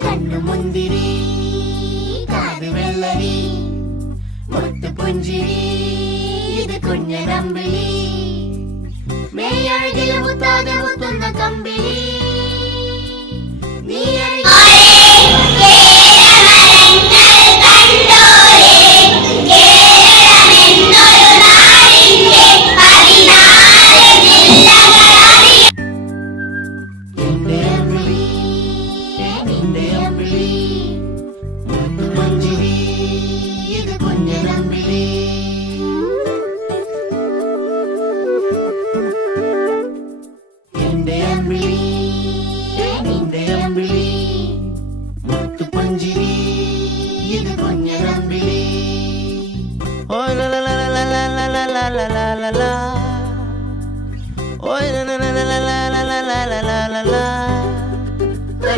കണ്ണു മുന്തിരി കാത് വെള്ളരി മുത്തു പുഞ്ചിരി ഇത് കുഞ്ഞനമ്പിളി മേയഴകിൽ മുത്താതെ മുത്തുന്ന കമ്പിളി